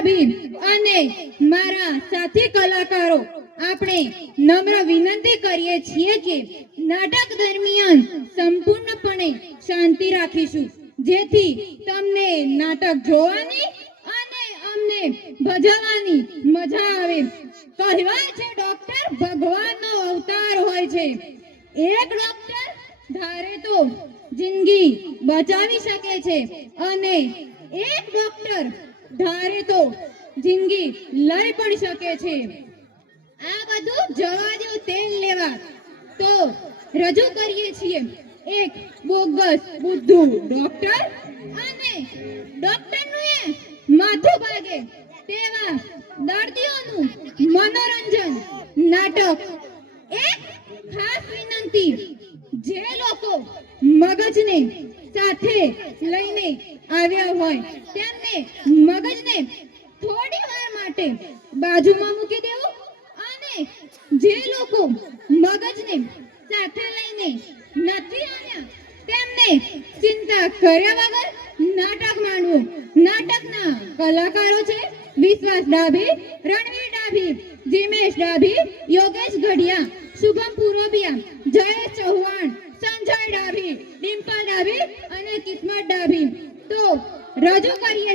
ડાભી અને મારા સાથી કલાકારો આપણે નમ્ર વિનંતી કરીએ છીએ કે નાટક દરમિયાન સંપૂર્ણપણે શાંતિ રાખીશું, જેથી તમને નાટક જોવાની અને અમને ભજવવાની મજા આવે. કહેવાય છે ડોક્ટર ભગવાનનો અવતાર હોય છે. એક ડોક્ટર ધારે તો જિંદગી બચાવી શકે છે અને એક ડોક્ટર ધારે તો જિંદગી લઈ પણ શકે છે. આ બધું જવા દો, તેલ લેવા તો રજૂ કરીએ છીએ એક બોગસ બુદ્ધુ ડોક્ટર અને ડોક્ટરનું એ માથું ભાગે તેવા દર્દીઓનું મનોરંજન નાટક. એક ખાસ વિનંતી, જે લોકો મગજને સાથે લઈને આવ્યા હોય તેમને મગજને થોડી વાર માટે બાજુમાં મૂકી દેવું અને જે લોકો મગજને સાથે લઈને નથી આવ્યા તેમને ચિંતા કર્યા વગર નાટક માંડવું. નાટકના કલાકારો છે વિશ્વાસ ડાભી, રણવીર ડાભી, જીમેશ ડાભી, યોગેશ ગઢિયા, શુભમ પુરોબિયા, જયેશ ચૌહાણ, સંજય ડાભી, ડિમ્પલ ડાભી અને કિસ્મત ડાભી. તો રજૂ કરીએ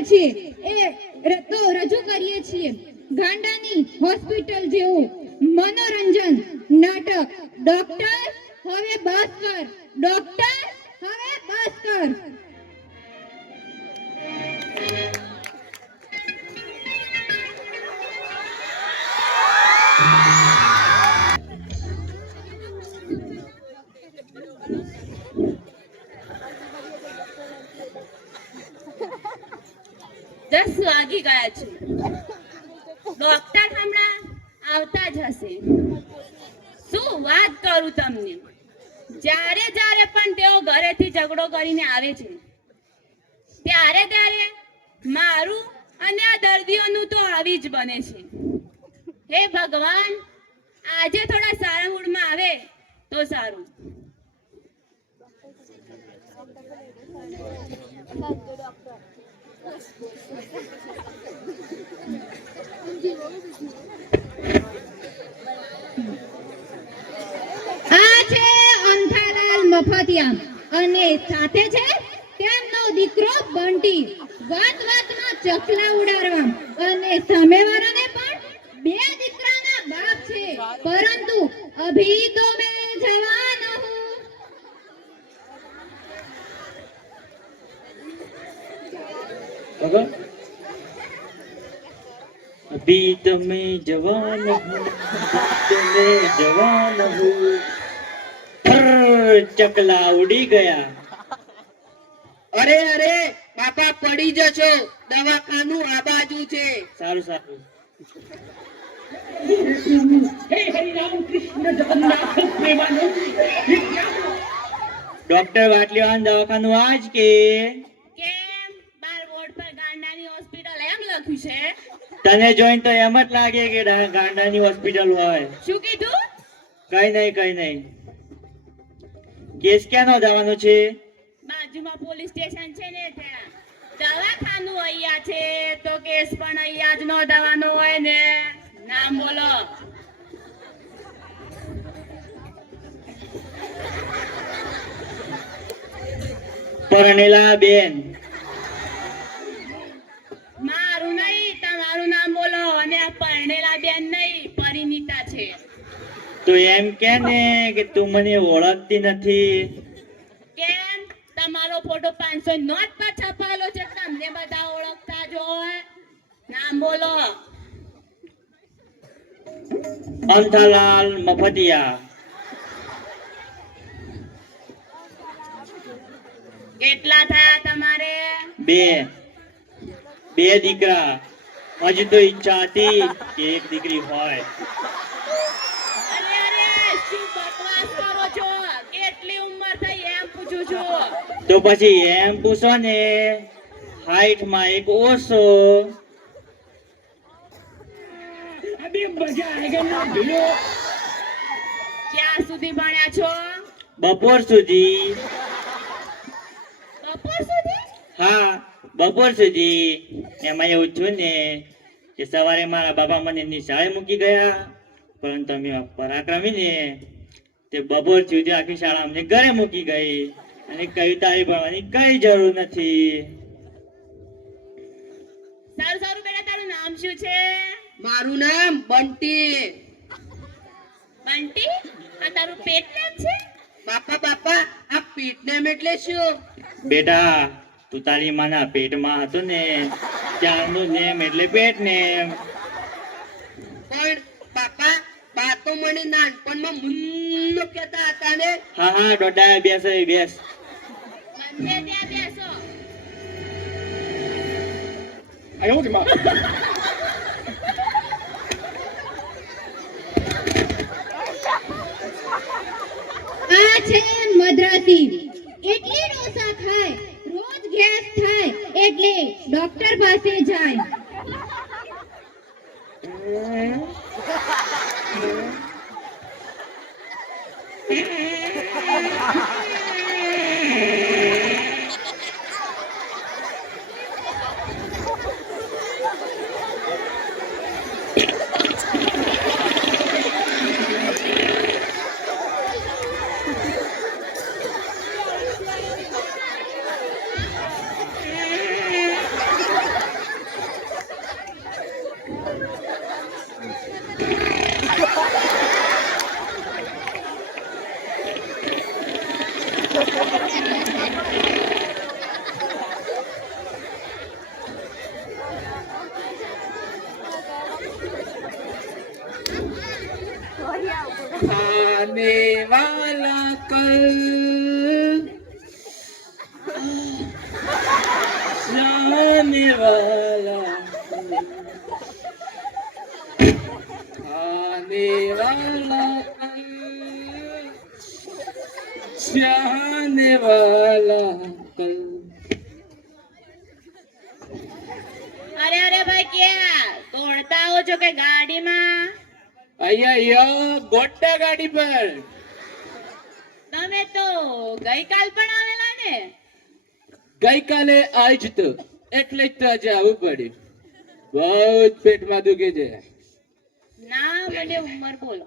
છીએ ગાંડાની હોસ્પિટલ જેવું મનોરંજન નાટક. ડોક્ટર હવે બસ કર, ડોક્ટર હવે બસ કર. દસ વાગી ગયા છે. ડોક્ટર હમણાં આવતા જ હશે. શું વાત કરું તમને, જ્યારે પણ તેઓ ઘરેથી ઝઘડો કરીને આવે છે ત્યારે મારું અને આ દર્દીઓનું તો આવી જ બને છે. હે ભગવાન, આજે થોડા સારા મૂડમાં આવે તો સારું. આ છે અંધાલાલ મફતિયા અને સાથે છે તેમનો દીકરો બંટી. વાતમાં ચકલા ઉડાડવા અને સામેવાળાને પણ બે દીકરાના બાપ છે, પરંતુ અભી તો મેં જવાન હું. अभी तो मैं जवान हूँ, जवान हूँ. चकला उड़ी गया. અરે બાપા પડી જશો, દવાખાનું આ બાજુ છે. સારું સારું. ડોક્ટર વાટલીવાન દવાખાનું આજ કે કેમ બાર બોર્ડ પર ગાંડાની હોસ્પિટલ એમ લખ્યું છે? તને જોઈને તો એમ જ લાગે કે ગાંડાની હોસ્પિટલ હોય. શું કીધું? કઈ નહીં. કેસ ક્યાં નોંધાવાનો છે? બાજુમાં પોલીસ સ્ટેશન છે ને ત્યાં. દવાખાનું અહીંયા છે તો કેસ પણ અહીંયા જ નોંધાવાનો હોય ને. નામ બોલો. પરણેલા બેન. મારું નહીં, તમારું નામ બોલો. અને આ પરણેલા બેન નહીં, પરિણીતા છે. તો એમ કે ને કે તું મને ઓળખતી નથી. કેમ? તમારો ફોટો 500 નોટ પર છપાયેલો છે, તમને બધા ઓળખતા જ હોય. નામ બોલો. અંધાલાલ મફતિયા. કેટલા થયા તમારે? બે દીકરા. હજુ તો ઈચ્છા હતી કે એક દીકરી હોય. અરે શું બકવાસ કરો છો? કેટલી ઉંમર થઈ એમ પૂછું છું. તો પછી એમ પૂછો ને, હાઈટ માં એક ઓછો. ક્યાં સુધી ભણ્યા છો? બપોર સુધી. બપોર સુધી? હા, બપોર સુધી. એમાં એવું છું ને કે સવારે મારા બાબા મને નિશાળે મૂકી ગયા, પરંતુ અમે પરાક્રમી ને તે બપોર સુધી આખી શાળા અમને ઘરે મૂકી ગઈ અને કવિતા ભણવાની કઈ જરૂર નથી. સારું સારું બેટા, તારું નામ શું છે? મારું નામ બંટી. બંટી, આ તારું પેટ નામ છે? બાપા બાપા આ પેટ નામ એટલે શું? બેટા તું તારી માના પેટમાં હતો ને ત્યારનું નેમ એટલે પેટ નેમ. પણ બાપા બા તો મને નાનપણમાં મુન્નો કહેતા હતા ને. હા હા ડોડા બેસ બેસ. બંને ત્યાં બેસો. આ છે મદ્રાસી. એટલી ડોસા ખાય, રોજ ગેસ થાય એટલે ડોક્ટર પાસે જાય. आने वाला कल जाने वाला आने वाला कल जाने वाला कल. અરે અરે ભાઈ, ક્યાં દોડતા આવો છો કે ગાડીમાં? અહીંયા ગોટા ગાડી પર. તમે તો ગઈકાલ પણ આવેલા ને? ગઈકાલે આજ તો એટલે જ તો આજે આવવું પડ્યું. બહુ જ પેટમાં દુખે છે. ના, મને ઉંમર બોલો.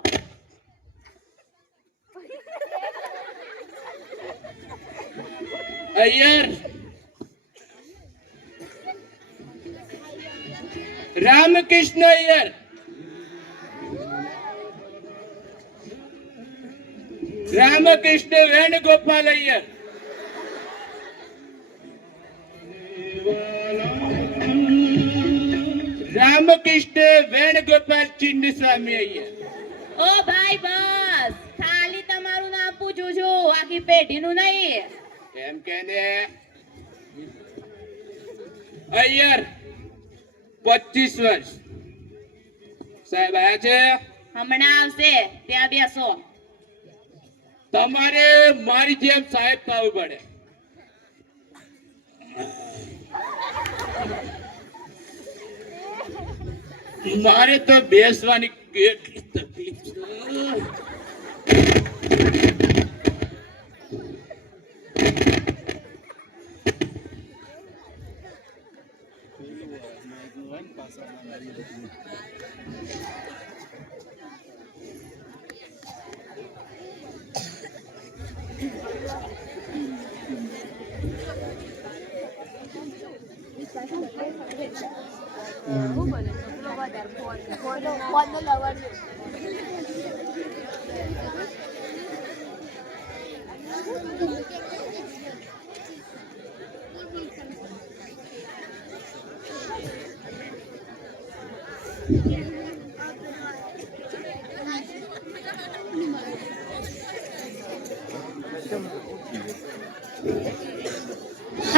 અય્યર રામકૃષ્ણ અય્યર. રામકૃષ્ણ વેણુગોપાલ અય્યર. રામકૃષ્ણ વેણુગોપાલ ચિન્નસ્વામી અય્યર. ઓ ભાઈ, બસ ખાલી તમારું નામ પૂછું છું, આખી પેઢીનું નહીં. એમ કે ને અય્યર 25 વર્ષ. સાહેબ આયા છે? હમણાં આવશે, ત્યાં બેસો. તમારે મારી જેમ સાહેબ થવું પડે. મારે તો બેસવાની કેટલી તકલીફ છે.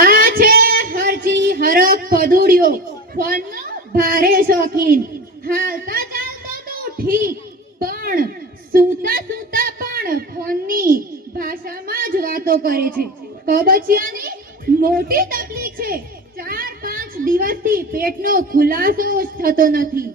આ છે હરજી હરખ પદુડિયો, ફોનનો ભારે શોખીન. હાલતા ચાલતા તો ઠીક, પણ સૂતા સૂતા પણ ફોનની ભાષામાં જ વાતો કરે છે. કબજિયાની મોટી તકલીફ છે. 4-5 દિવસથી પેટનો ખુલાસો જ થતો નથી.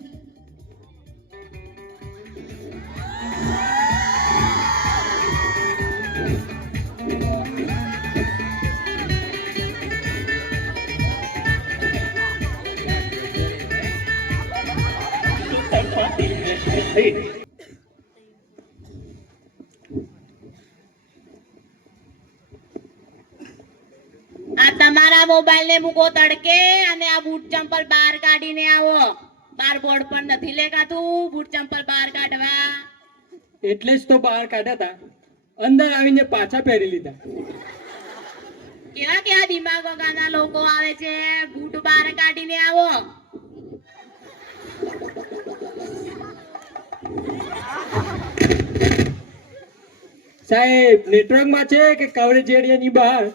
આ તમારા મોબાઈલ ને મૂકો તડકે અને આ બૂટ ચંપલ બહાર કાઢીને આવો. બાર બોર્ડ પર નથી લેખાતું બૂટ ચંપલ બહાર કાઢવા. એટલે જ તો બહાર કાઢ્યા હતા, અંદર આવીને પાછા પહેરી લીધા. કેવા કેવા દિમાગ વગાના લોકો આવે છે. બૂટ બહાર કાઢીને આવો. સાહેબ નેટવર્કમાં છે કે કવરેજ એરિયાની બહાર?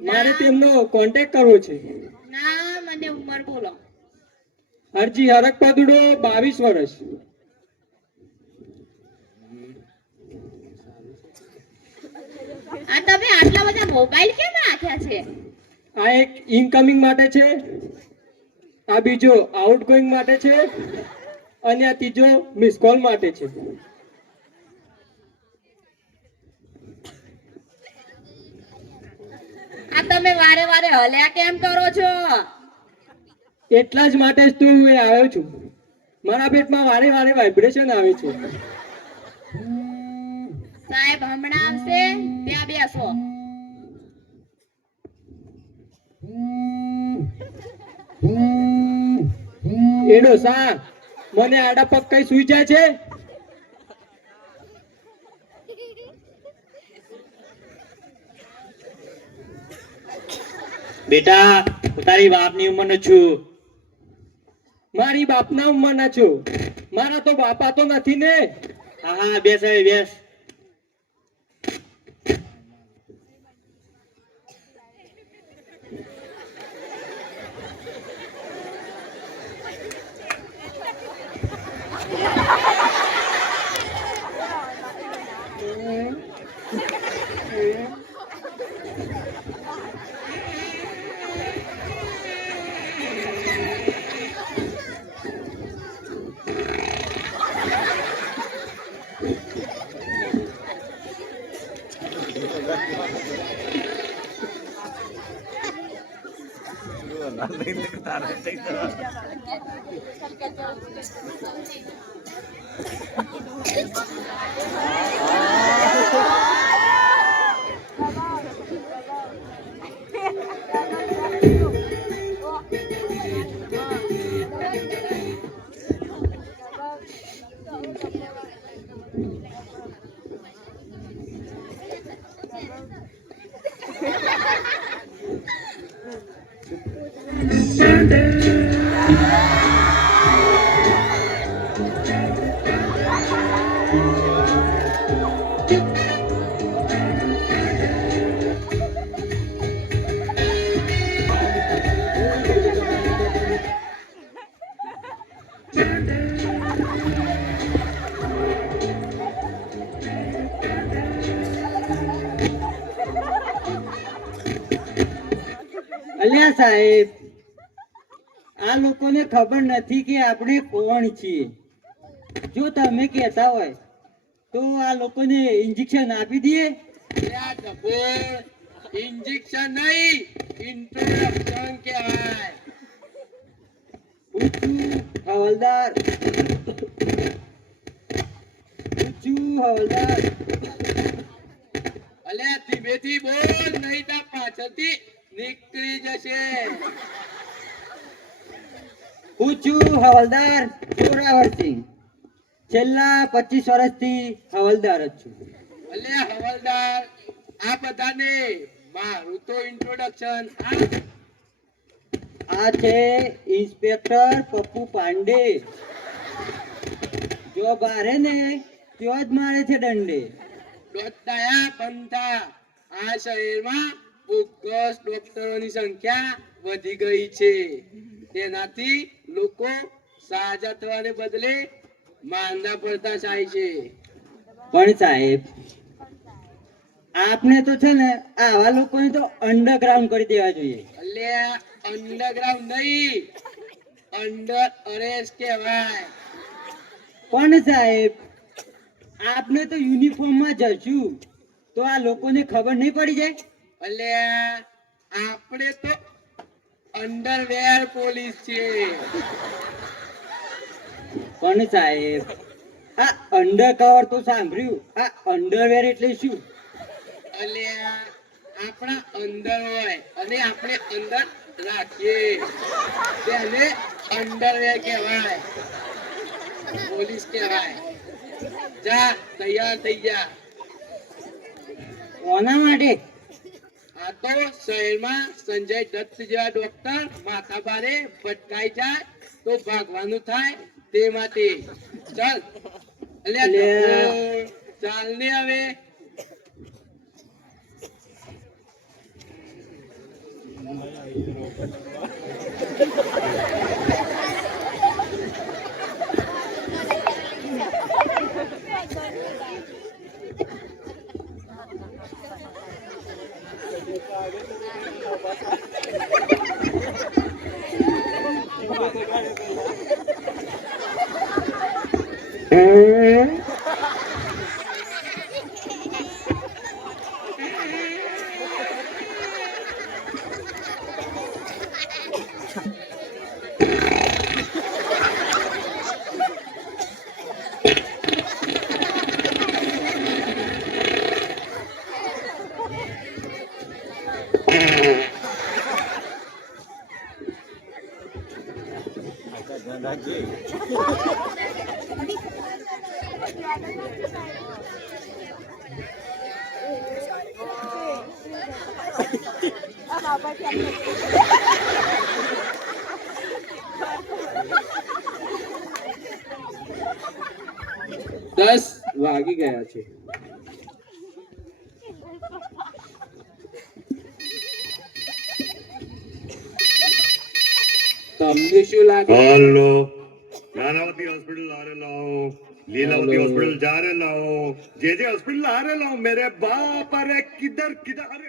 મારે તેમનો કોન્ટેક્ટ કરવો છે. નામ અને ઉંમર બોલો. અરજી હરક પદુડો 22 વર્ષ. આ તમે આટલા બધા મોબાઈલ કેમ રાખ્યા છે? આ એક ઇનકમિંગ માટે છે, આ બીજો આઉટગોઈંગ માટે છે અને આ ત્રીજો મિસ કોલ માટે છે. આ તમે વારે વારે હલ્યા કેમ કરો છો? એટલા જ માટે જ તો હું એ આવ્યો છું. મારા પેટમાં વારે વારે વાઇબ્રેશન આવે છે. સાહેબ હમણાં આવશે, ત્યાં બેસો. એડો સા મને આડા પગ કઈ સુઈ જાય છે? બેટા હું તારી બાપની ઉંમરનો છું. મારી બાપના ઉંમરના છો, મારા તો બાપા તો નથી ને. હા હા બેસ હવે બેસ. અલ્યા સાહેબ, આ લોકોને ખબર નથી કે આપણે કોણ છીએ. જો તમે કહેતા હોય તો આ લોકોને ઇન્જેક્શન આપી દઈએ. ઇન્જેક્શન નહીં, ઇન્ટ્રોડક્શન કહેવાય. હવલદાર, હવલદાર. અલ્યા ધીમેથી બોલ, નહીં તો પાછળથી નીકળી જશે. હું છું હવલદાર જોરાવરસિંહ. છેલ્લા 25 વર્ષથી હવલદાર જ છું. અલ્યા હવલદાર, આ બધાને મારું તો ઇન્ટ્રોડક્શન. આ છે ઇન્સ્પેક્ટર પપ્પુ પાંડે. જો બારે ને ત્યો જ મારે છે દંડે. દોસ્તાયા પંથા, આ શહેરમાં બોગસ ડોક્ટરોની સંખ્યા વધી ગઈ છે. તેનાથી લોકો સાજા થવાને બદલે માંદા પડતા જાય છે. પણ સાહેબ, આપને તો છે ને આવા લોકોને તો અંડરગ્રાઉન્ડ કરી દેવા જોઈએ. અલ્યા અંડરગ્રાઉન્ડ નહીં, અંડર અરેસ્ટ કહેવાય. પણ સાહેબ, આપને તો યુનિફોર્મમાં જશું તો આ લોકોને ખબર નહીં પડી જાય? અલ્યા આપણે તો અંડરવેર પોલીસ છે. પણ સાહેબ આ અંડર કવર તો સાંભળ્યું, આ અંડરવેર એટલે શું? અલ્યા આપણા અંદર હોય અને આપણે અંદર રાખીએ તેને અંડરવેર કહેવાય, પોલીસ કહેવાય. જા તૈયાર થઈ જા. કોના માટે? આ તો શહેરમાં સંજય દત્ત જેવા ડોક્ટર માથા ભારે ભટકાઈ જાય તો ભાગવાનું થાય તે માટે. ચાલ અલ્યા અલ્યા. ચાલ ને હવે. દસ વાગી ગયા છે. તમને શું લાગે? हेलो नानावती हॉस्पिटल आ रहे लाओ, लीलावती हेलो। हॉस्पिटल जा रहे लाओ, जे हॉस्पिटल आ रहे लाओ. मेरे बाप, अरे किधर किधर, अरे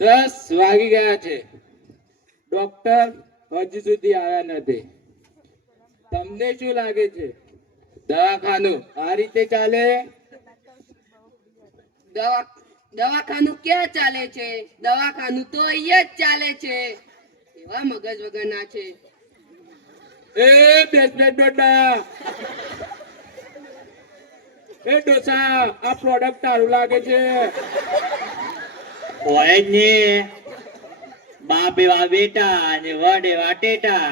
દસ વાગી ગયા છે. ડોક્ટર હજી સુધી આવ્યા નથી. તમને શું લાગે છે? દવાખાનું આ રીતે ચાલે? દવાખાનું ક્યાં ચાલે છે? દવાખાનું તો અહીંયા જ ચાલે છે. એવા મગજ વગરના છે. એ બેસને ડોડા, એ ડોસા, આ પ્રોડક્ટ સારું લાગે છે. હોય જ ને, બાપ એવા બેટા અને વડ એવા ટેટા.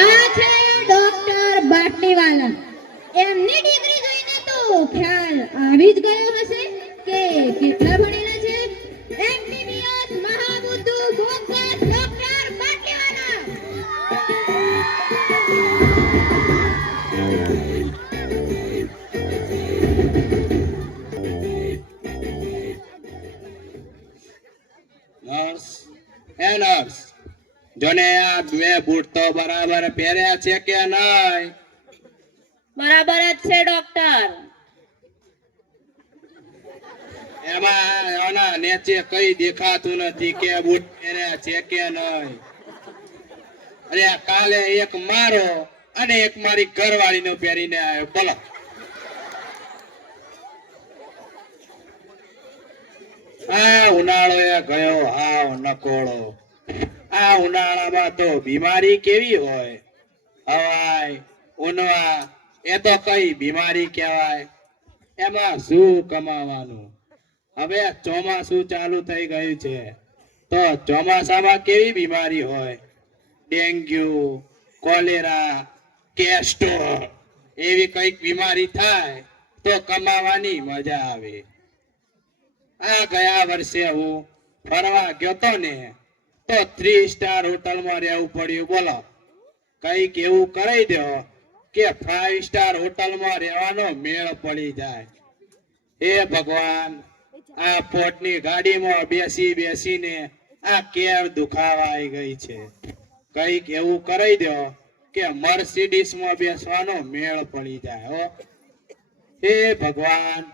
આ છે ડોક્ટર બાટલીવાલા. એમની ડિગ્રી જોઈને તો ખ્યાલ આવી જ ગયો હશે કે કેટલા ભણેલા છે. એમબીબીએસ મહાબુદ્ધુ બોગસ ડોક્ટર બાટલીવાલા. નર્સ, એ નર્સ, જોને આ બે બૂટ તો બરાબર પહેર્યા છે કે નહીં? બરાબર જ છે ડોક્ટર. એમાં આના નીચે કઈ દેખાતું નથી કે બૂટ પહેર્યા છે કે નહીં. અરે કાલે એક મારો અને એક મારી ઘરવાળીનો પહેરીને આવ્યો. બોલો, આ ઉનાળો એ ગયો હાવ નકોળો. આ ઉનાળામાં તો બીમારી કેવી હોય, હવાય ઉનવા, એ તો કઈ બીમારી કહેવાય. એમાં શું કમાવાનું? હવે ચોમાસું ચાલુ થઈ ગયું છે તો ચોમાસામાં કેવી બીમારી હોય, ડેન્ગ્યુ, કોલેરા, કેસ્ટો, એવી કઈક બીમારી થાય તો કમાવાની મજા આવે. આ ગયા વર્ષે હું ફરવા ગયો તો ને તો 3 સ્ટાર હોટલમાં રહેવું પડ્યું. બોલો, કઈક એવું કરી દો કે 5 સ્ટાર હોટલમાં રહેવાનો મેળ પડી જાય. હે ભગવાન, આ પોટની ગાડીમાં બેસી બેસીને આ કેર દુખાવા આવી ગઈ છે. કઈક એવું કરી દો કે મર્સિડીઝમાં બેસવાનો મેળ પડી જાય. હો હે ભગવાન,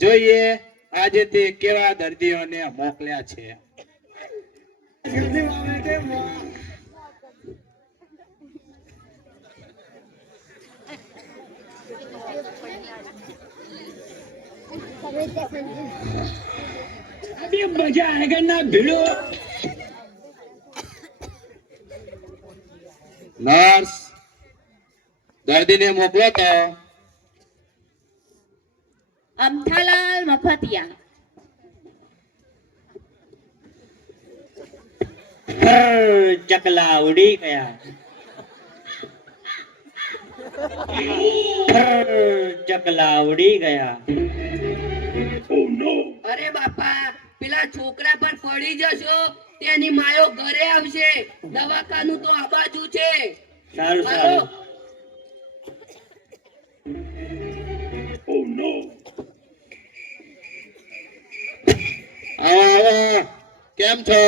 જોઈએ આજે તે કેવા દર્દીઓને મોકલ્યા છે. અબે મજા આएगा ના ભીડો. નર્સ, દર્દીને મોકલો તો. અમથાલાલ મફતિયા. ચકલા ઉડી ગયા. ચકલા ઉડી ગયા. અરે બાપા, પેલા છોકરા પર પડી જશો, તેની માયો ઘરે આવશે. દવાખાનું તો આ બાજુ છે. સારું હાલો. સારું. આવો આવો, કેમ છો?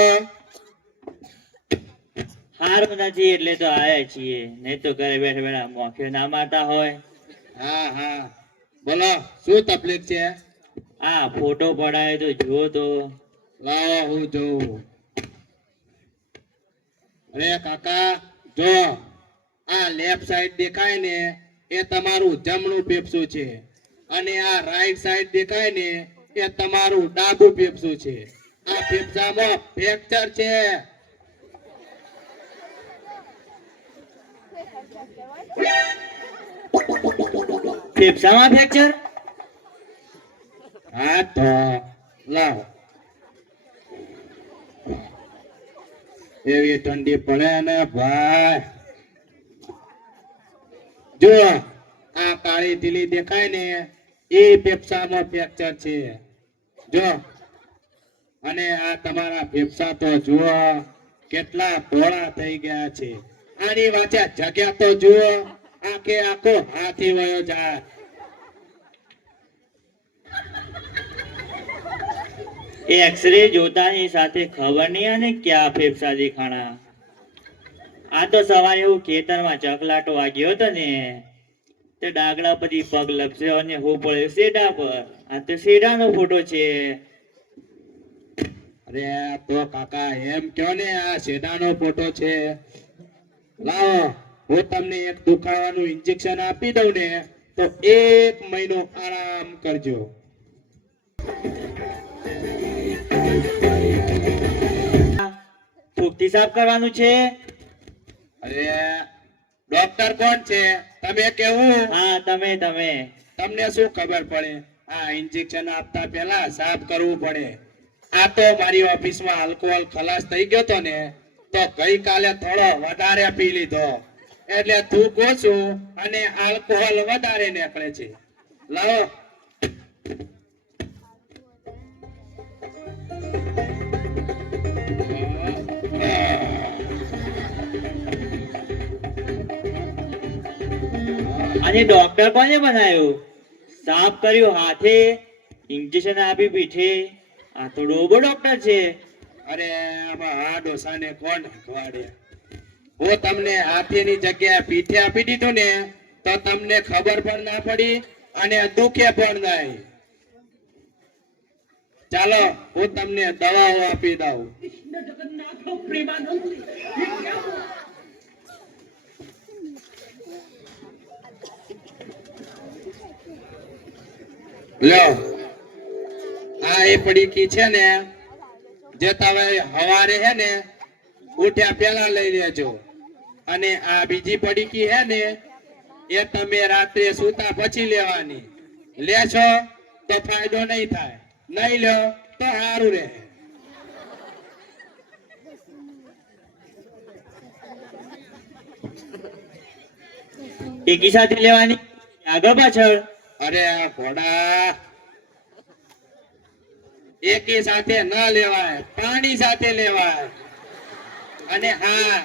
હારું નથી એટલે તો આયા છીએ, નહીં તો ઘરે બેઠા બેઠા મોખે ના મારતા હોય. હા હા, બોલો શું તકલીફ છે? આ ફોટો પડાયો તો જુઓ તો. લાવો હું જોઉં. અરે કાકા જો, આ લેફ્ટ સાઈડ દેખાય ને એ તમારું જમણું ફેફસું છે, અને આ રાઈટ સાઈડ દેખાય ને એ તમારું ડાબું ફેફસું છે. આ ફેફસામાં ફ્રેક્ચર છે. ફેફસામાં ફ્રેક્ચર? હા તો લાવો. એવી ઠંડી પડે ને ભાઈ. જો આ કાળી ઢીલી દેખાય ને એ ફેફસામાં ફ્રેક્ચર છે. જો, અને આ તમારા ફેફસા તો જુઓ કેટલા પહોળા થઈ ગયા છે. આની વાચે જગ્યા તો જુઓ, આખે આખો હાથી વયો જાય. એક્સરે જોતાની સાથે ખબર નહીં આને ક્યાં ફેફસા દેખાણા. આ તો સવારે એવું ખેતરમાં ચકલાટો વાગ્યો હતો ને, તે ડાગડા પછી પગ લપસ્યો અને હું પડ્યો શેઢા પર. આ તો શેઢાનો ફોટો છે. અરે તો કાકા એમ કયો ને, આ શેઢાનો ફોટો છે. લાવો હું તમને એક દુખાવાનું ઇન્જેક્શન આપી દઉં ને તો 1 મહિનો આરામ કરજો. ફૂગથી સાફ કરવાનું છે. અરે ડોક્ટર કોણ છે? તમે કેવું? હા તમે. તમને શું ખબર પડે? આ ઇન્જેક્શન આપતા પહેલા સાફ કરવું પડે. આ તો મારી ઓફિસમાં આલ્કોહોલ ખલાસ થઈ ગયો તો ને, તો ગઈકાલે થોડો વધારે પી લીધો, એટલે થૂક ઓછું અને આલ્કોહોલ વધારે નીકળે છે. લાવો. અને ડોક્ટર કોને બનાવ્યું? સાફ કર્યું હાથે, ઇન્જેક્શન આપી પીઠે. આ તો ડોબો ડોક્ટર છે. અરે આમાં આ ડોસાને કોણ ખવાડે? હું તમને હાથીની જગ્યાએ પીઠે આપી દીધું ને તો તમને ખબર પણ ના પડી અને દુખે પણ નહીં. ચાલો હું તમને દવાઓ આપી દઉં. લ્યો, આ એ પડીકી છે ને, જે તમે હવારે હે ને ઉઠ્યા પહેલા લઈ લેજો, અને આ બીજી પડીકી હે ને એ તમે રાત્રે સૂતા પછી લેવાની. લેશો તો ફાયદો નહીં થાય, નહીં લ્યો તો સારું રહે. એકી સાથે લેવાની, આગળ પાછળ? અરે આ ઘોડા, એકી સાથે ન લેવાય, પાણી સાથે લેવાય. અને હા,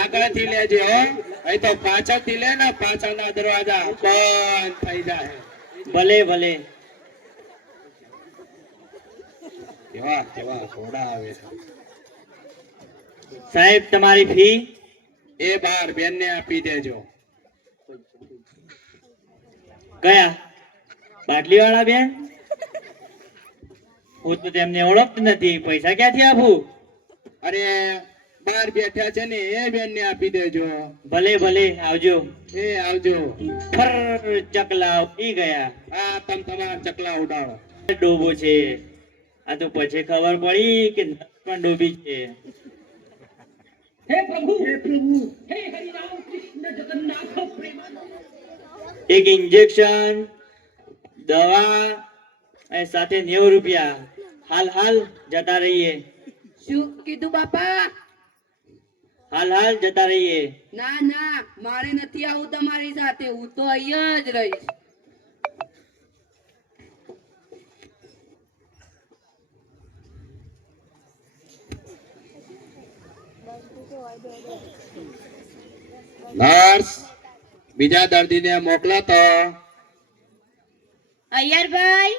આગળથી લેજે હો, અહીં તો પાછળથી લે ને પાછળના દરવાજા બંધ થઈ જાય. ભલે ભલે. કેવા કેવા ઘોડા આવે છે. સાહેબ તમારી ફી? એ બાર બેન ને આપી દેજો. કયા બાટલી વાળા બેન? હું તો તેમને ઓળખતો નથી, પૈસા ક્યાંથી આપું? અરે બાર બેઠા છે ને એ બેન ને આપી દેજો. ભલે ભલે, આવજો. એ આવજો. ફર ચકલા ઉડી ગયા. આ તમ તમારા ચકલા ઉડાડો. ડોબો છે. આ તો પછી ખબર પડી કે નસ પણ ડોબી છે. હે પ્રભુ હે હરિરામ કૃષ્ણ જગન્નાથ પ્રેમાનંદ. એક ઇન્જેક્શન, દવા અને સાથે 90 રૂપિયા. હાલ જતા રહીએ. શું કીધું બાપા? હાલ જતા રહીએ. ના ના, મારે નથી આવું તમારી સાથે. હું તો અહીંયા જ રહીશ. નર્સ, બીજા દર્દીને મોકલો તો. અય્યરભાઈ,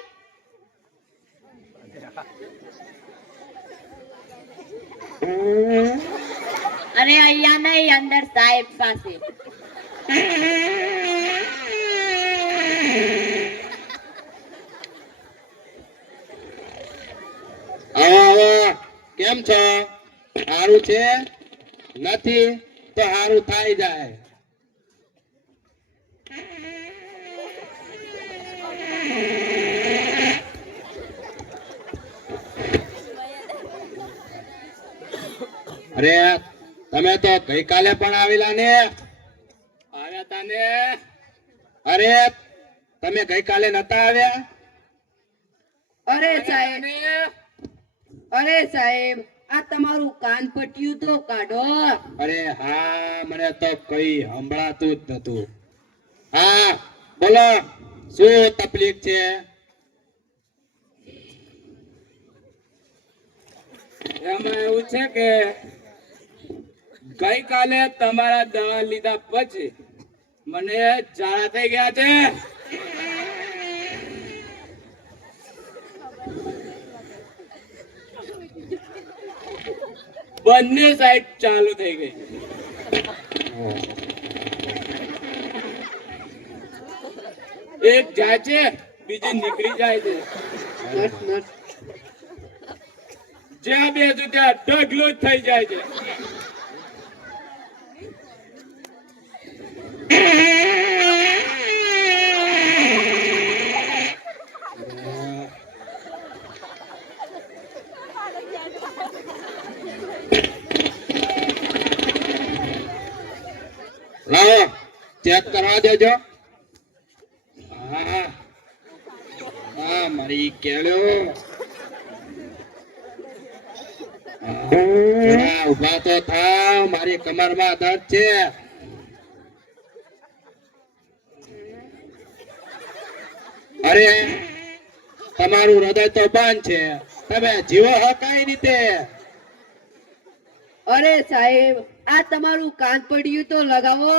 અરે અહીંયા નહીં, અંદર સાહેબ પાસે. આવો કેમ છો? સારું છે? નથી તો સારું થાય જાય. અરે તમે તો ગઈકાલે પણ આવેલા ને? આવ્યા તા ને? અરે તમે ગઈકાલે નતા આવ્યા? અરે સાહેબ, આ તમારું કાન પટ્યું તો કાઢો. અરે હા, મને તો કઈ સંભળાતું જ નતું. હા બોલો, શું તકલીફ છે? એમાં એવું છે કે ગઈકાલે તમારા દવા લીધા પછી મને ઝાડા થઈ ગયા છે. બંને સાઈડ ચાલુ થઈ ગઈ. એક જાય છે, બીજી નીકળી જાય છે. જ્યાં બેસું ત્યાં ઢગલું જ થઈ જાય છે. લાવો ચેક કરવા દેજો. હા હા, મારી કેળ્યો. ઉભા તો થાવ, મારી કમરમાં દર્દ છે. અરે તમારું હૃદય તો બંધ છે, તમે જીવો હો કઈ રીતે? અરે સાહેબ, આ તમારું કાન પડ્યું તો લગાવો.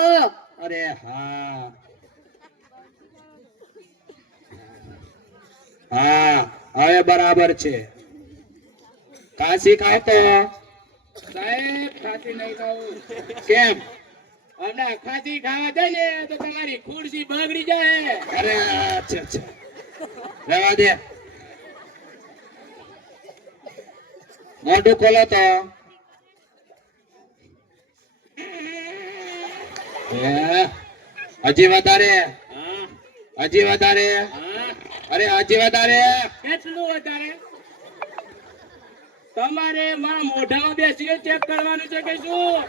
અરે હા હા, હવે બરાબર છે. કાશી ખાવ તો. સાહેબ ખાંસી નહીં ખાવું. કેમ? હમણાં ખાંસી ખાવા જઈએ તો તમારી ખુરશી બગડી જાય. અરે અચ્છા, રહેવા દે. મોઢું ખોલો તો. હજી વધારે, હજી વધારે. અરે હજી વધારે. કેટલું વધારે? તમારે મારા મોઢામાં બેસીને ચેક કરવાનું છે કે શું?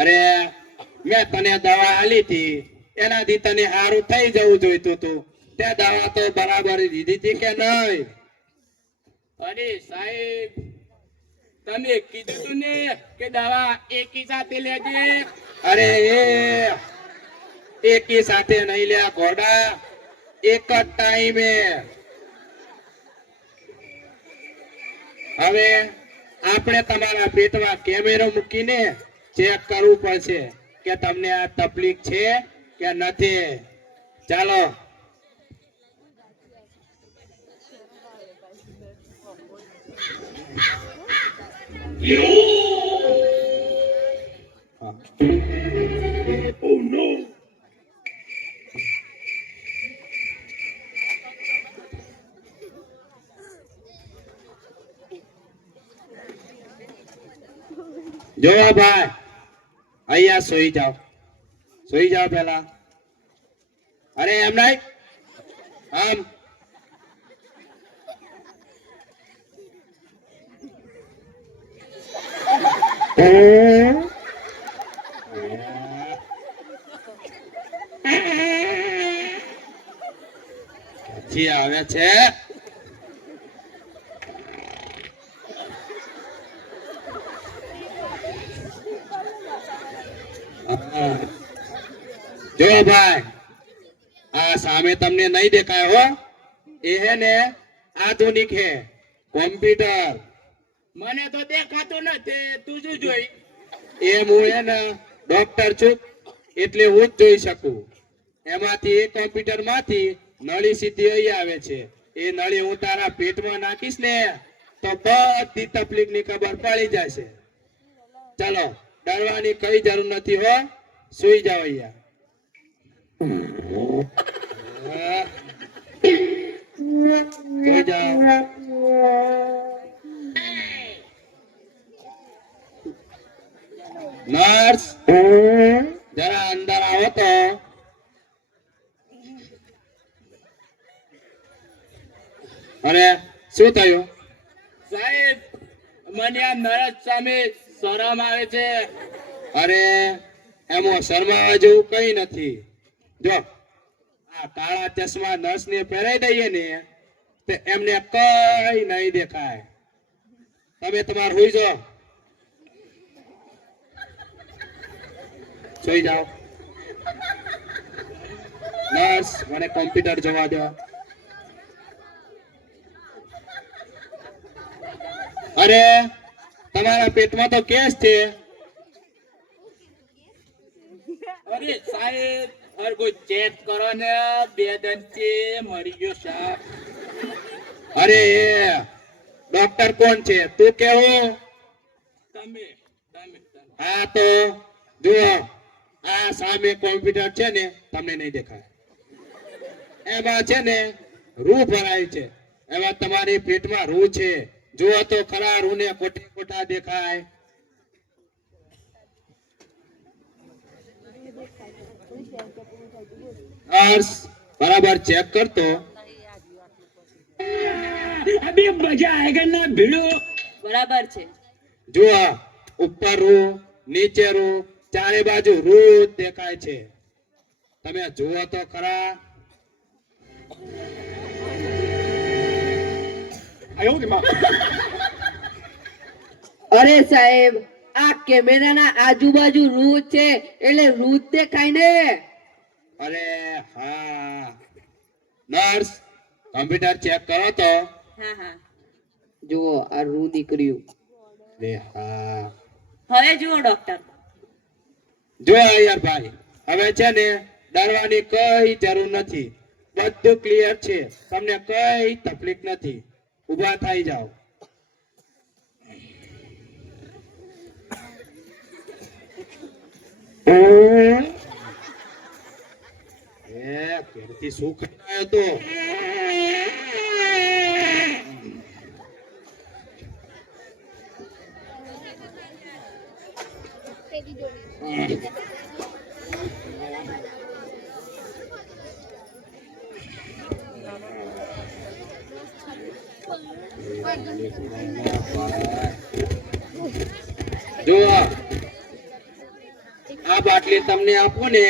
અરે મેં તને દવા આલી હતી, એનાથી તને સારું થઈ જવું જોઈતું હતું. તે દવા તો બરાબર દીધી હતી કે નહીં? અરે સાહેબ, તમે કીધું તું ને કે દવા એકી સાથે લેજે. અરે એકી સાથે નહીં લે ઘોડા, એક જ ટાઈમે. હવે આપણે તમારા પેટમાં કેમેરો મૂકીને ચેક કરવું પડશે કે તમને આ તકલીફ છે કે નથી. ચાલો. Oh no! જોવા ભાઈ, અહીંયા સોઈ જાઓ, સોઈ જાઓ પેલા. અરે એમ નહીં, આમ ક્યાંથી આવે છે? જો ભાઈ, આ સામે તમને નહીં દેખાય હો, એ હે ને આધુનિક હે કોમ્પ્યુટર. મને તો દેખાતું નથી, તું શું જોઈ? એમ હું હે ને ડોક્ટર છું એટલે હું જ જોઈ શકું. એમાંથી એ કોમ્પ્યુટર માંથી નળી સીધી અહીં આવે છે. એ નળી હું તારા પેટમાં નાખીશ ને તો બધી તકલીફ ની ખબર પડી જશે. ચલો, ડરવાની કઈ જરૂર નથી હો, સુઈ જાઓ અહીંયા. સુઈ જાઓ. નર્સ, જરા અંદર આવો તો. અરે શું થયું? સાહેબ, મને આ નરસ સામે શરમ આવે છે. અરે એમાં શરમાવા જેવું કઈ નથી. જો આ કાળા ચશ્મા નર્સ ને પહેરાઈ દઈએ ને તો એમને કઈ નહીં દેખાય. તમે તમાર હોઈ જાઓ, સુઈ જાઓ. નર્સ, મને કોમ્પ્યુટર જોવા દો. અરે તમારા પેટમાં તો કેસ છે. અરે સાહેબ, હર કોઈ ચેક કરો ને, બે દંતી મરી ગયો સાહેબ. અરે ડોક્ટર કોણ છે તું કેવું? તમે તમે હા તો જુઓ, આ સામે કોમ્પ્યુટર છે ને, તમને નહીં દેખાય. એમાં છે ને રૂ ભરાય છે. એમાં તમારી પેટમાં રૂ છે. જુઓ તો ખરા, રૂ ને કોઠે કોઠા દેખાય. બરાબર ચેક કરતો. अभी मजा आएगा ना भिड़ो. બરાબર છે. જુઓ, ઉપર રૂ, નીચે રૂ, ચારે બાજુ રૂ દેખાય છે. તમે જુઓ તો ખરા. અરે સાહેબ, આ કેમેરાના આજુબાજુ રૂ છે એટલે રૂ જ દેખાય ને. અરે હા, નર્સ કમ્પ્યુટર ચેક કરો તો. હા હા, જુઓ આ રૂ નીકળ્યું. અરે હા, હવે જુઓ ડોક્ટર. જો યાર ભાઈ, હવે છે ને ડરવાની કઈ જરૂર નથી. બધું ક્લિયર છે, તમને કઈ તકલીફ નથી. ઊભા થઈ જાઓ. ઘેરથી શું ખાઈ આવ્યો તો? જુઓ, આ બાટલી તમને આપું ને,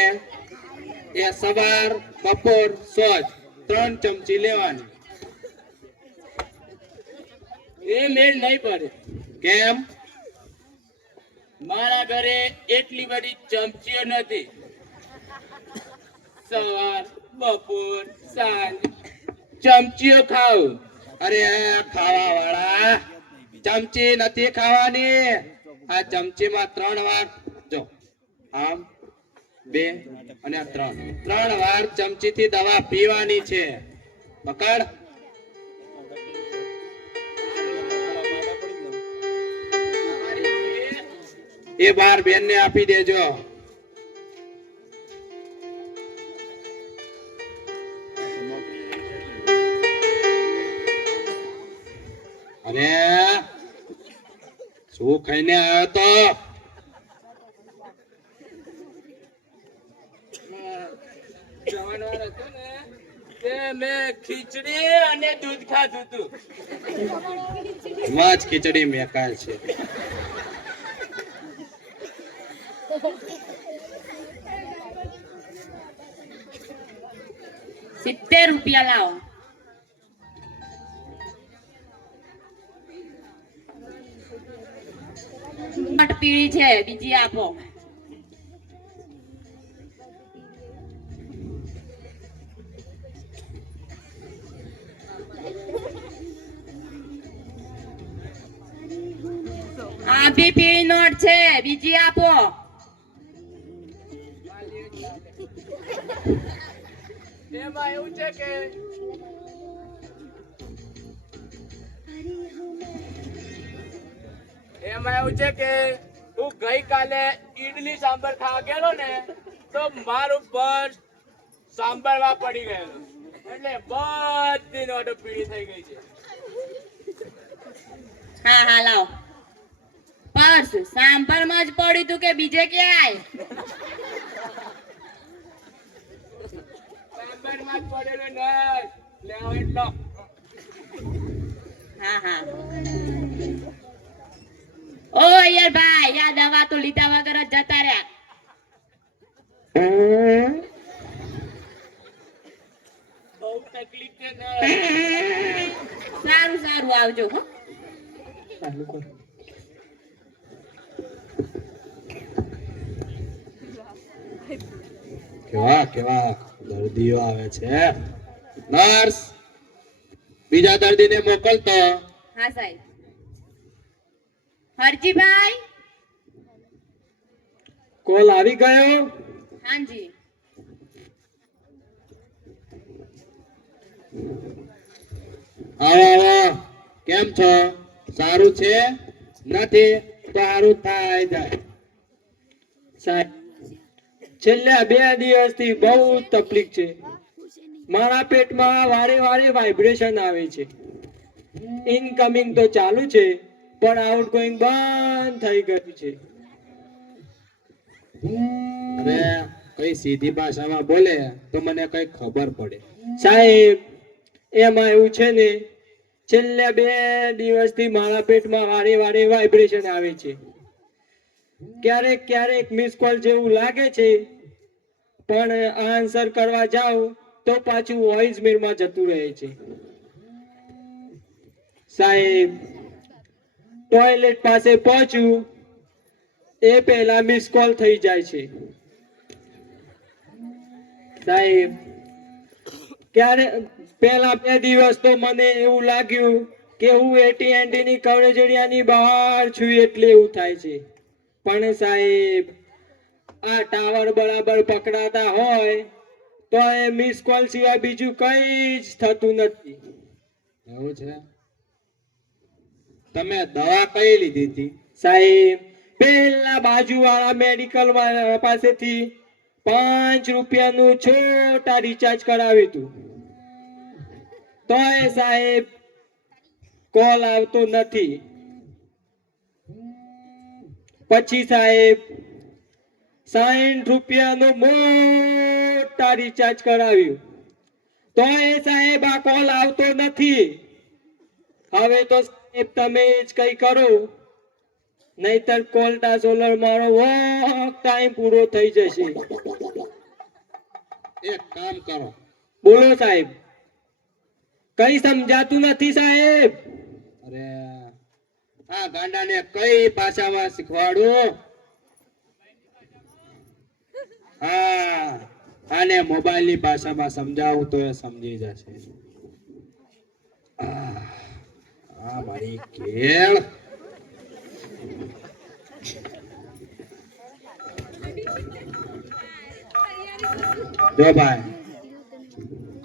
એ સવાર બપોર સોજ 3 ચમચી લેવાની. એ મેળ નહીં પડે. કેમ? મારા ઘરે એટલી બધી ચમચીઓ નથી. સવાર બપોર સાંજ ચમચીઓ ખાવ. અરે ખાવા વાળા, ચમચી નથી ખાવાની. આ ચમચીમાં 3 વાર, જો આમ 2 અને 3 વાર ચમચી થી દવા પીવાની છે. પકડ. એ બાર બેન ને આપી દેજો. અરે શું ખાઈને આવ્યો તો? જમણવાર હતો ને તે મેં ખીચડી અને દૂધ ખાધું હતું. એમાં જ ખીચડી મેકાય છે. ₹70 લાવો. નોટ પીળી છે, બીજી આપો. આ બી પીળી નોટ છે, બીજી આપો. એમાં એવું છે કે હું ગઈકાલે ઈડલી સાંભાર ખાવા ગયેલો ને તો મારું પર્સ સાંભારમાં પડી ગયેલું એટલે બધી નોટો પીળી થઈ ગઈ છે. હા હા લાવો. પર્સ સાંભારમાં જ પડ્યું તું કે બીજે ક્યાંય? સાંભારમાં જ પડેલું નોટ લેવો એટલો. હા હા. ઓ યાર ભાઈ, આ દવા તો લીધા વગર જ જતા રહ્યા. બહુ તકલીફ છે ને. સારું સારું આવજો હો. ચાલુ કરો. કેવા કેવા દર્દીઓ આવે છે. નર્સ, બીજા દર્દીને મોકલતો. હા સાહેબ. હરજીભાઈ. કોલ આવી ગયો. હાજી. આવો આવો, કેમ છો? સારું છે? નથી તો સારું થાય જાય. સાહેબ, છેલ્લા 2 દિવસથી બહુ તકલીફ છે. મારા પેટમાં વારે વારે વાઇબ્રેશન આવે છે. ઇનકમિંગ તો ચાલુ છે પણ આઉટગોઈંગ બંધ થઈ ગયું છે. અરે કઈ સીધી ભાષામાં બોલે તો મને કઈ ખબર પડે. સાહેબ, એમાં એવું છે ને, છેલ્લા 2 દિવસથી મારા પેટમાં વારે વારે વાઇબ્રેશન આવે છે. ક્યારેક ક્યારેક મિસ કોલ જેવું લાગે છે પણ આન્સર કરવા જાઉં તો પાછું વોઇસ મેલમાં જતું રહે છે. સાહેબ, ટોયલેટ પાસે પહોંચું એ પહેલા મિસ કોલ થઈ જાય છે. સાહેબ, ક્યારે પહેલા 2 દિવસ તો મને એવું લાગ્યું કે હું AT&T ની કવરેજડિયાની બહાર છું એટલે એવું થાય છે. પણ સાહેબ, આ ટાવર બરાબર પકડાતા હોય તો એ મિસ કોલ સિવાય બીજું કઈ જ થતું નથી. એવું છે? તમે દવા કઈ લીધી હતી? સાહેબ, પેલા બાજુવાળા મેડિકલ પાસેથી ₹5 છોટા રિચાર્જ કરાવ્યું હતું. તોય સાહેબ કોલ આવતો નથી. પછી સાહેબ ₹60 મોટા રિચાર્જ કરાવ્યું. તોય સાહેબ આ કોલ આવતો નથી. હવે તો સાહેબ તમે જ કઈ કરો, નહીતર કોલટા સોલર મારો વર્ક ટાઈમ પૂરો થઈ જશે. એક કામ કરો. બોલો સાહેબ. કઈ સમજાતું નથી સાહેબ. અરે આ ગાંડાને કઈ ભાષામાં શીખવાડું? હા, આને મોબાઈલની ભાષામાં સમજાવું તો એ સમજી જશે. આ મારી કેળ. જો ભાઈ,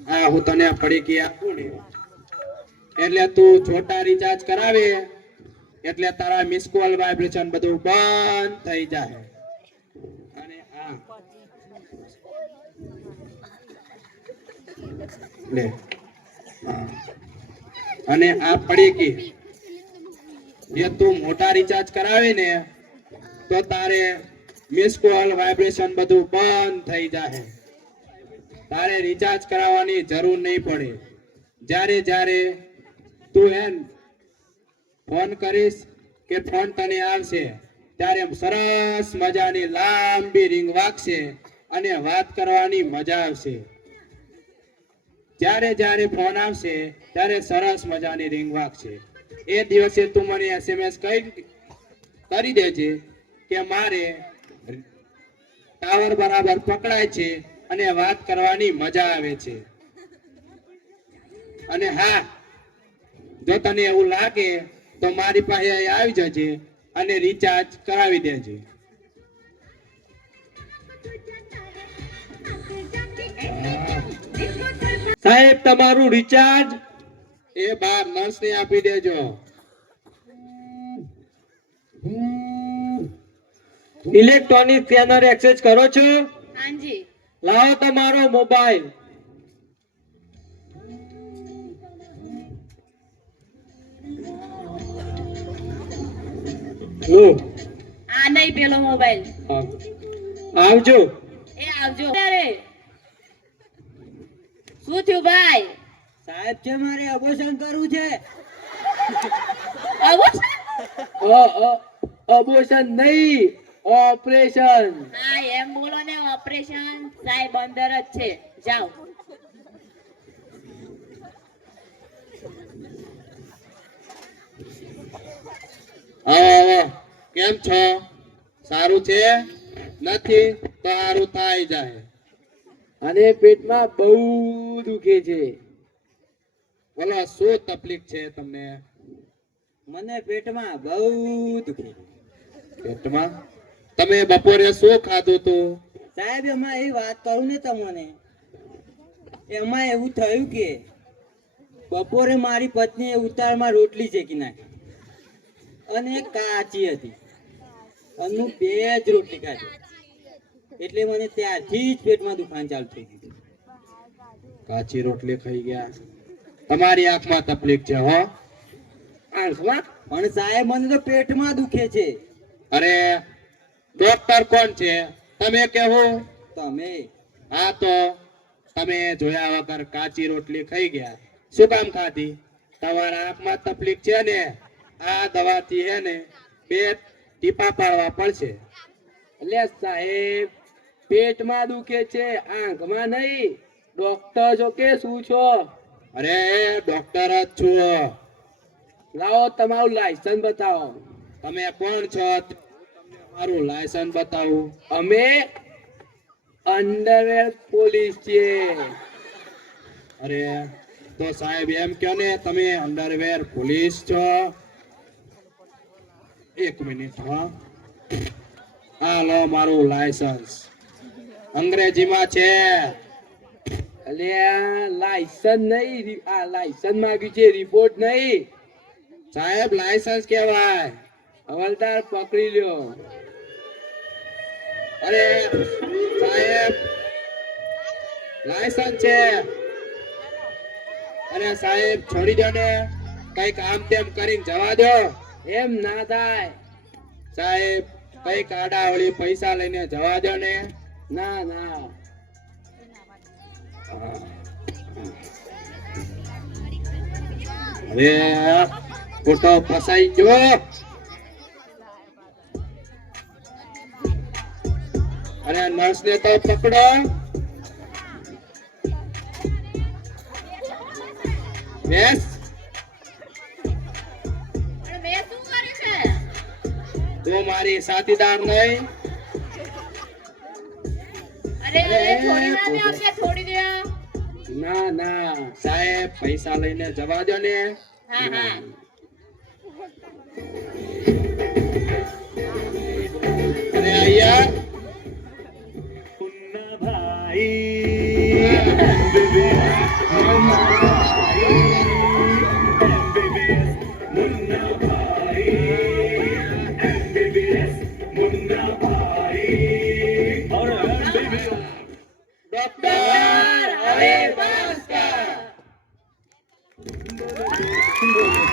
આ હું તને પડીકી આપું ને એટલે તું છોટા રિચાર્જ કરાવે એટલે તારા મિસ કોલ વાઇબ્રેશન બધું બંધ થઈ જાય. અને આ લે, અને આ પડીકી એ તું મોટા રિચાર્જ કરાવે ને તો તારે મિસ કોલ વાઇબ્રેશન બધું બંધ થઈ જાય. તારે રિચાર્જ કરાવવાની જરૂર નહીં પડે. જ્યારે જ્યારે તું ફોન કરીશ કે ફોન તને આવશે ત્યારે સરસ મજાની લાંબી રીંગ વાગશે અને વાત કરવાની મજા આવશે. જ્યારે જ્યારે ફોન આવશે ત્યારે સરસ મજાની રીંગ વાગશે. એ દિવસે તું મને SMS કરી દેજે કે મારે ટાવર બરાબર પકડાય છે અને વાત કરવાની મજા આવે છે. અને હા, જો તને એવું લાગે તો મારી પાસે આવી જજે અને રિચાર્જ કરાવી દેજે. સાહેબ તમારું રિચાર્જ. એ બાર નર્સ ને આપી દેજો. ઇલેક્ટ્રોનિક સ્કેનર એક્સેસ કરો છો? હાજી. લાવો તમારો મોબાઈલ. લો આ નહીં પેલો મોબાઈલ. આવજો. એ આવજો. અરે શું થયું ભાઈ? સાહેબ છે મારે અબોર્શન કરવું છે. આવું? અબોર્શન નહીં, ઓપરેશન. હા એમ બોલો ને, ઓપરેશન. સાહેબ અંદર જ છે, જાઓ. આવો કેમ છો? સારું છે? નથી તો સારું થાય જાય. અને પેટમાં બહુ દુખે છે. બોલો શું તકલીફ છે તમને? મને પેટમાં બહુ દુખે. પેટમાં? તમે બપોરે શું ખાધું તું? સાહેબ એમાં એ વાત કરું ને તમને, એમાં એવું થયું કે બપોરે મારી પત્નીએ ઉતારમાં રોટલી શેકી નાખી અને એ કાચી હતી અને હું 2 જ રોટલી ખાધી. એટલે મને ત્યારથી જ પેટમાં દુખાન ચાલુ થઈ ગયું. કાચી રોટલી ખાઈ ગયા. તમારી આંખમાં તકલીફ છે હો? આંખમાં? પણ સાહેબ મને તો પેટમાં દુખે છે. અરે ડોક્ટર કોણ છે? તમે કેવું? તમે? હા તો તમે જોયા વગર કાચી રોટલી ખાઈ ગયા. શું કામ ખાધી? તમારા આંખમાં તકલીફ છે ને, આ દવાથી હે ને 2 ટીપા પાડવા પડશે. એટલે સાહેબ પેટમાં દુખે છે, આંખમાં નહીં. ડોક્ટર છો કે શું છો? અરે ડોક્ટર જ છું. લાવો તમારું લાયસન્સ બતાવો. તમે કોણ છો? મારું લાયસન્સ બતાવું. અમે અંડરવેર પોલીસ છીએ. અરે તો સાહેબ એમ કહો ને, તમે અંડરવેર પોલીસ છો? 1 મિનિટ. હા લો મારું લાયસન્સ. અંગ્રેજીમાં છે. અલ્યા લાયસન્સ નહીં, આ લાયસન્સ માંગ્યું છે, રિપોર્ટ નહીં. સાહેબ લાયસન્સ કહેવાય. હવાલદાર પકડી લ્યો. અરે સાહેબ લાયસન્સ છે. અરે સાહેબ છોડી દો ને, કઈક આમ તેમ કરીને જવા દો. એમ ના થાય. સાહેબ કઈક આડાવળી પૈસા લઈને જવા દો ને. ના ના. હવે ખોટો ફસાઈ ગયો. અરે નર્સ ને તો પકડો. બેસ. પણ મેં શું કર્યું છે? તું મારી સાથીદાર નહીં. અરે થોડી વાર મેં અમને છોડી દો. ના ના. સાહેબ પૈસા લઈને જવા દો ને. હા હા. અરે અહીંયા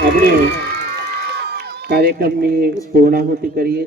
આપણે કાર્યક્રમની પૂર્ણાહુતિ કરીએ.